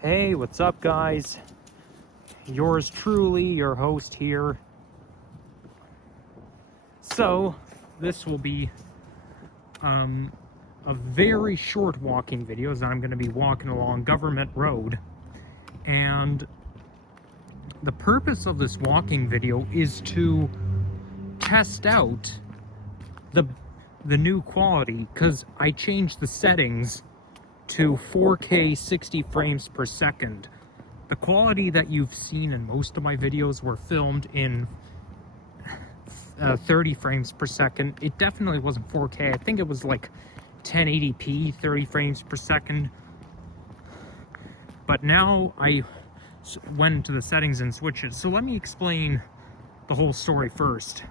Hey, what's up, guys? Yours truly, your host here. So, this will be a very short walking video, as I'm going to be walking along Government Road. And the purpose of this walking video is to test out the new quality, because I changed the settings to 4K 60 frames per second. The quality that you've seen in most of my videos were filmed in 30 frames per second. It definitely wasn't 4K. I think it was like 1080p, 30 frames per second. But now I went into the settings and switched it. So let me explain the whole story first.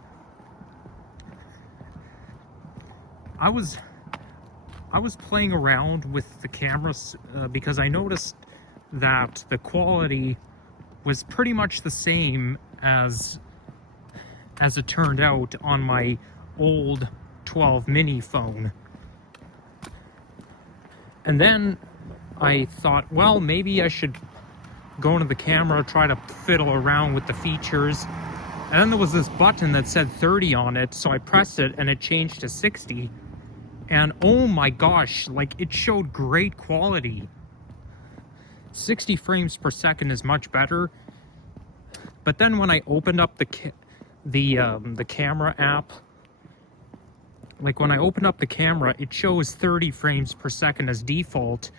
I was playing around with the cameras because I noticed that the quality was pretty much the same as it turned out on my old 12 mini phone. And then I thought, well, maybe I should go into the camera, try to fiddle around with the features. And then there was this button that said 30 on it, so I pressed it and it changed to 60. And oh my gosh, like, it showed great quality. 60 frames per second is much better. But then when I opened up the camera app, like when I open up the camera, it shows 30 frames per second as default,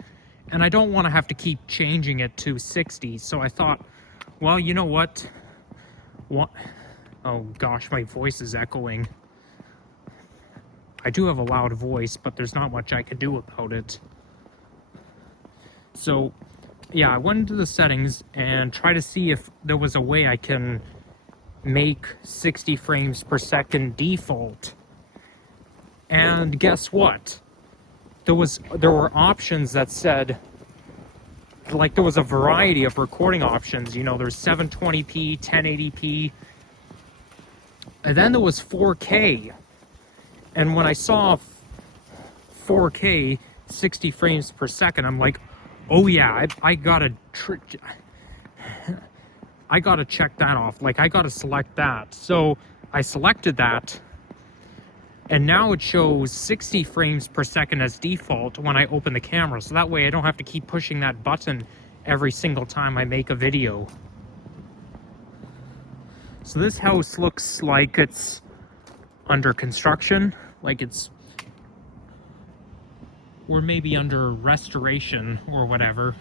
and I don't want to have to keep changing it to 60. So I thought, well, you know what? Oh gosh, my voice is echoing. I do have a loud voice, but there's not much I could do about it. So yeah, I went into the settings and tried to see if there was a way I can make 60 frames per second default. And guess what? There were options that said, like, there was a variety of recording options. You know, there's 720p, 1080p, and then there was 4K. And when I saw 4K 60 frames per second, I'm like, oh yeah, I gotta check that off. Like, I gotta select that. So I selected that, and now it shows 60 frames per second as default when I open the camera. So that way I don't have to keep pushing that button every single time I make a video. So this house looks like it's under construction, like or maybe under restoration or whatever.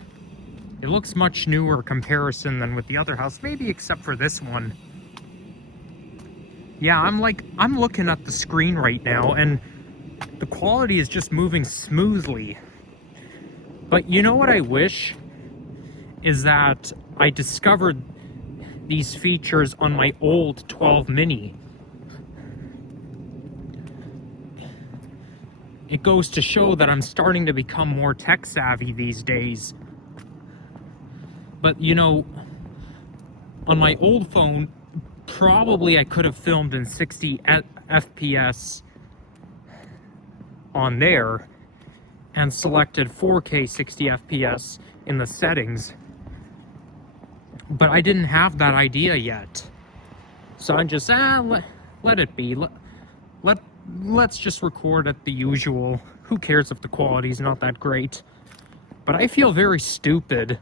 It looks much newer comparison than with the other house, maybe except for this one. Yeah, I'm looking at the screen right now, and the quality is just moving smoothly. But you know what I wish? Is that I discovered these features on my old 12 mini. It goes to show that I'm starting to become more tech savvy these days. But you know, on my old phone, probably I could have filmed in 60 FPS on there and selected 4K 60 FPS in the settings. But I didn't have that idea yet. So I just, let it be. Let's just record at the usual. Who cares if the quality's not that great? But I feel very stupid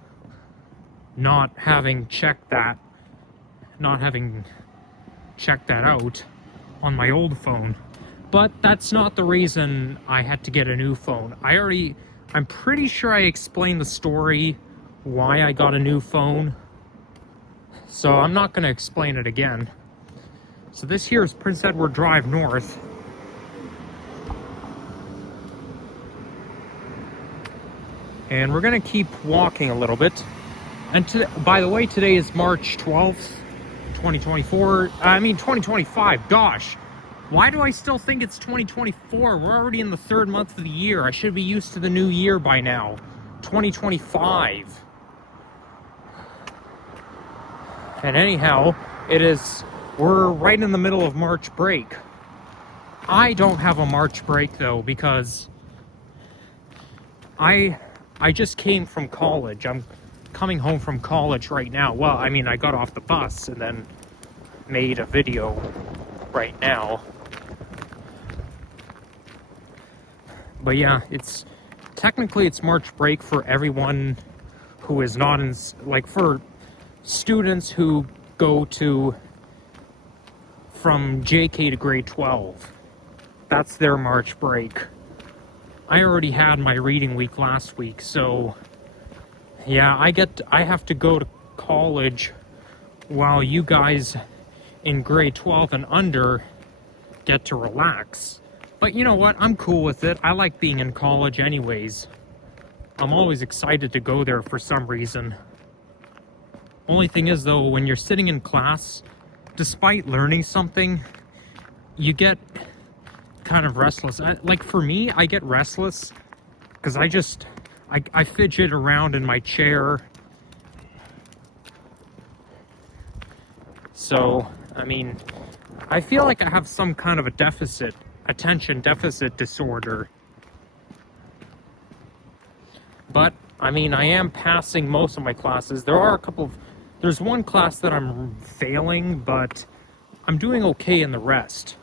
not having checked that out on my old phone. But that's not the reason I had to get a new phone. I'm pretty sure I explained the story why I got a new phone. So I'm not going to explain it again. So this here is Prince Edward Drive North. And we're going to keep walking a little bit. And by the way, today is March 12th, 2024. I mean, 2025. Gosh, why do I still think it's 2024? We're already in the third month of the year. I should be used to the new year by now. 2025. And anyhow, we're right in the middle of March break. I don't have a March break though, because I just came from college. coming home from college right now. Well, I mean, I got off the bus and then made a video right now. But yeah, it's technically it's March break for everyone who is not in, like, for students who go to from JK to grade 12. That's their March break. I already had my reading week last week, so yeah, I have to go to college while you guys in grade 12 and under get to relax. But you know what? I'm cool with it. I like being in college anyways. I'm always excited to go there for some reason. Only thing is, though, when you're sitting in class, despite learning something, you get kind of restless. Like for me, I get restless because I fidget around in my chair. So, I mean, I feel like I have some kind of a attention deficit disorder. But, I mean, I am passing most of my classes. There's one class that I'm failing, but I'm doing okay in the rest.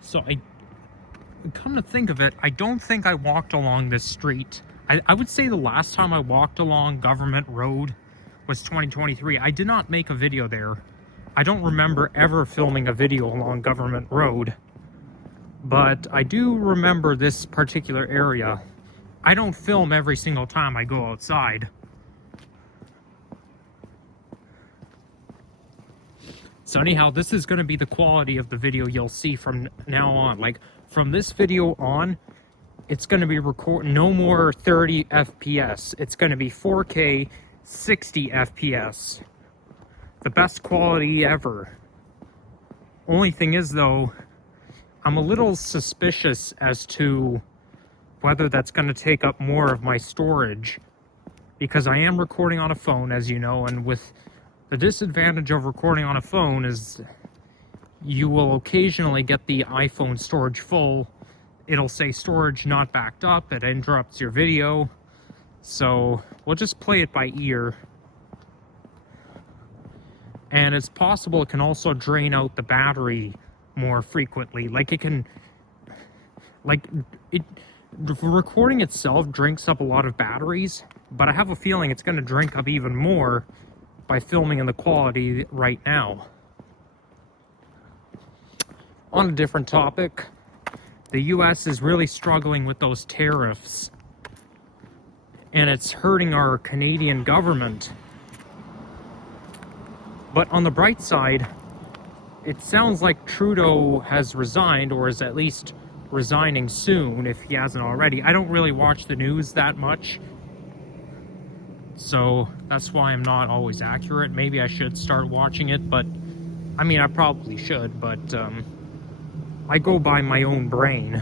So come to think of it, I don't think I walked along this street. I would say the last time I walked along Government Road was 2023. I did not make a video there. I don't remember ever filming a video along Government Road. But I do remember this particular area. I don't film every single time I go outside. So anyhow, this is going to be the quality of the video you'll see from now on. Like, from this video on, it's going to be no more 30 FPS. It's going to be 4K 60 FPS. The best quality ever. Only thing is, though, I'm a little suspicious as to whether that's going to take up more of my storage. Because I am recording on a phone, as you know, and with the disadvantage of recording on a phone is you will occasionally get the iPhone storage full. It'll say storage not backed up, it interrupts your video. So we'll just play it by ear. And it's possible it can also drain out the battery more frequently. Like recording itself drinks up a lot of batteries, but I have a feeling it's going to drink up even more by filming in the quality right now. On a different topic, the US is really struggling with those tariffs, and it's hurting our Canadian government. But on the bright side, it sounds like Trudeau has resigned, or is at least resigning soon, if he hasn't already. I don't really watch the news that much, so that's why I'm not always accurate. Maybe I should start watching it, but I mean, I probably should, but I go by my own brain.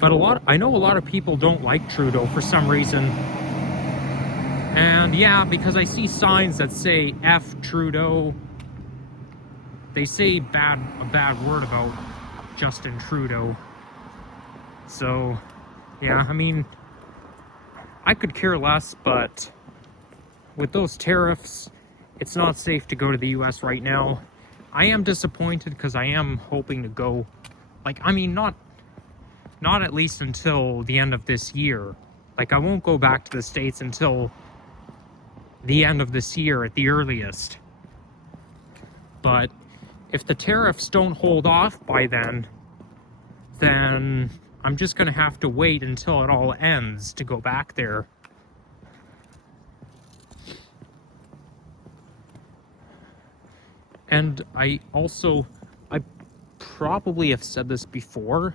But I know a lot of people don't like Trudeau for some reason. And yeah, because I see signs that say F Trudeau. They say a bad word about Justin Trudeau. So, yeah, I mean, I could care less, but with those tariffs, it's not safe to go to the US right now. I am disappointed because I am hoping to go, like, I mean, not at least until the end of this year. Like, I won't go back to the States until the end of this year at the earliest. But if the tariffs don't hold off by then I'm just going to have to wait until it all ends to go back there. And I probably have said this before,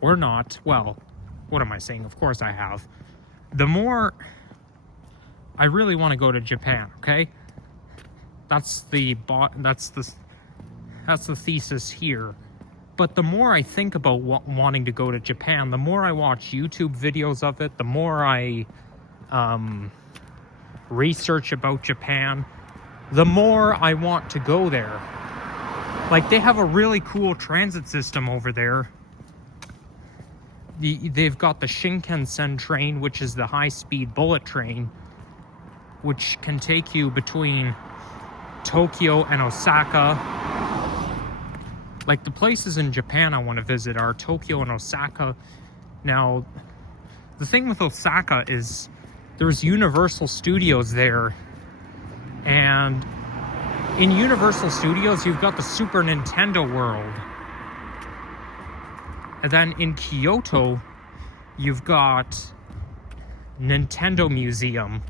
or not. Well, what am I saying? Of course I have. The more I really want to go to Japan, okay? That's the thesis here. But the more I think about wanting to go to Japan, the more I watch YouTube videos of it, the more I research about Japan, the more I want to go there. Like, they have a really cool transit system over there. They've got the Shinkansen train, which is the high-speed bullet train, which can take you between Tokyo and Osaka. Like, the places in Japan I want to visit are Tokyo and Osaka. Now, the thing with Osaka is there's Universal Studios there. And in Universal Studios, you've got the Super Nintendo World. And then in Kyoto, you've got Nintendo Museum,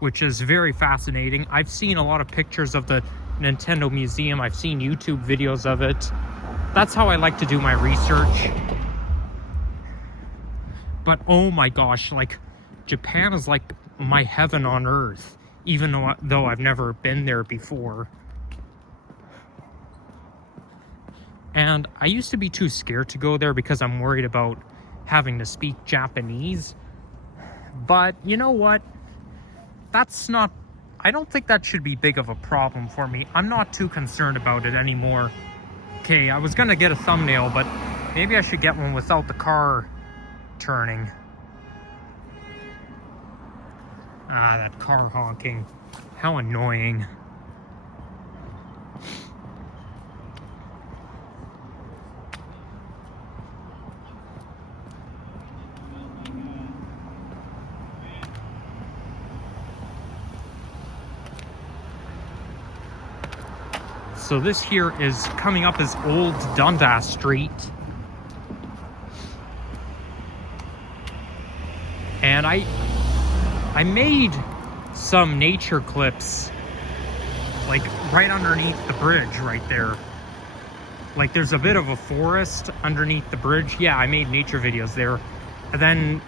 which is very fascinating. I've seen a lot of pictures of the Nintendo Museum. I've seen YouTube videos of it. That's how I like to do my research. But oh my gosh, like, Japan is like my heaven on earth, even though I've never been there before. And I used to be too scared to go there because I'm worried about having to speak Japanese. But you know what? I don't think that should be big of a problem for me. I'm not too concerned about it anymore. Okay, I was gonna get a thumbnail, but maybe I should get one without the car turning. Ah, that car honking. How annoying. So this here is coming up as Old Dundas Street. And I made some nature clips, like right underneath the bridge right there. Like, there's a bit of a forest underneath the bridge. Yeah, I made nature videos there. And then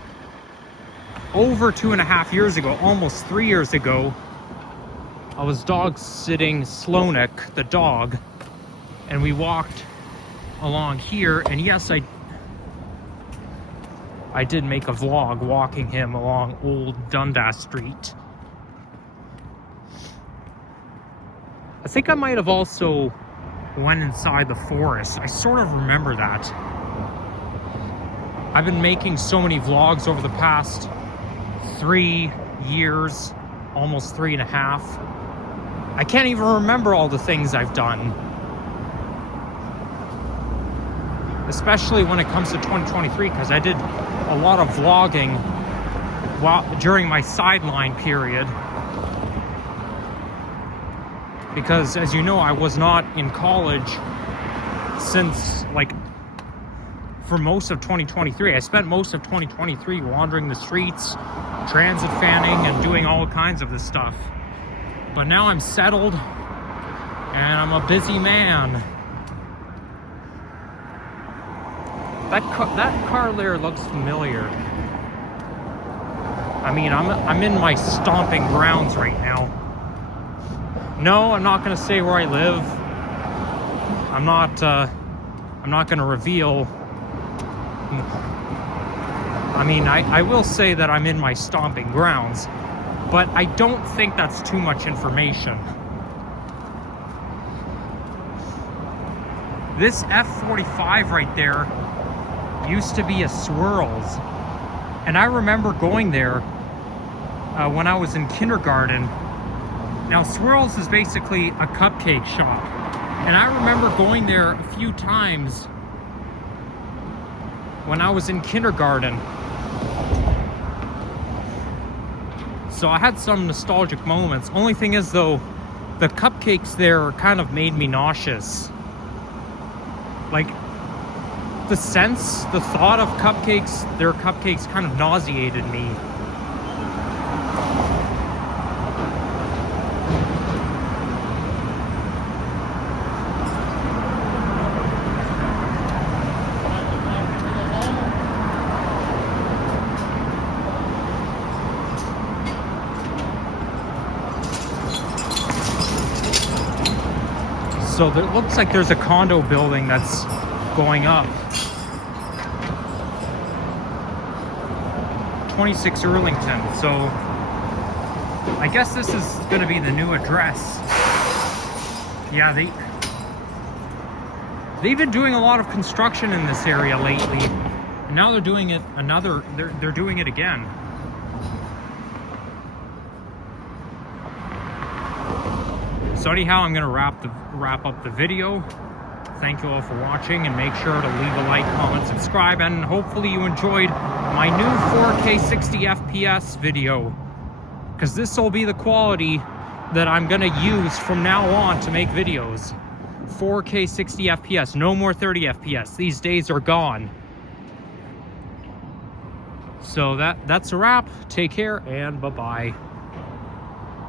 over 2.5 years ago, almost 3 years ago, I was dog sitting Sloanik, the dog, and we walked along here, and yes, I did make a vlog walking him along Old Dundas Street. I think I might have also went inside the forest. I sort of remember that. I've been making so many vlogs over the past 3 years, almost 3.5. I can't even remember all the things I've done. Especially when it comes to 2023, because I did a lot of vlogging during my sideline period. Because, as you know, I was not in college since, like, for most of 2023. I spent most of 2023 wandering the streets, transit fanning, and doing all kinds of this stuff. But now I'm settled, and I'm a busy man. That car there looks familiar. I mean, I'm in my stomping grounds right now. No, I'm not gonna say where I live. I'm not gonna reveal. I mean, I will say that I'm in my stomping grounds, but I don't think that's too much information. This F45 right there used to be a Swirls, and I remember going there when I was in kindergarten. Now, Swirls is basically a cupcake shop, and I remember going there a few times when I was in kindergarten. So I had some nostalgic moments. Only thing is, though, the cupcakes there kind of made me nauseous. Like, the thought of their cupcakes kind of nauseated me. So So there looks like there's a condo building that's going up. 26 Erlington. So I guess this is going to be the new address. Yeah, they've been doing a lot of construction in this area lately. And now they're doing it they're doing it again. So anyhow, I'm going to wrap up the video. Thank you all for watching, and make sure to leave a like, comment, subscribe, and hopefully you enjoyed my new 4K 60 FPS video, because this will be the quality that I'm going to use from now on to make videos. 4K 60 FPS, no more 30 FPS. These days are gone. So that's a wrap. Take care, and bye-bye.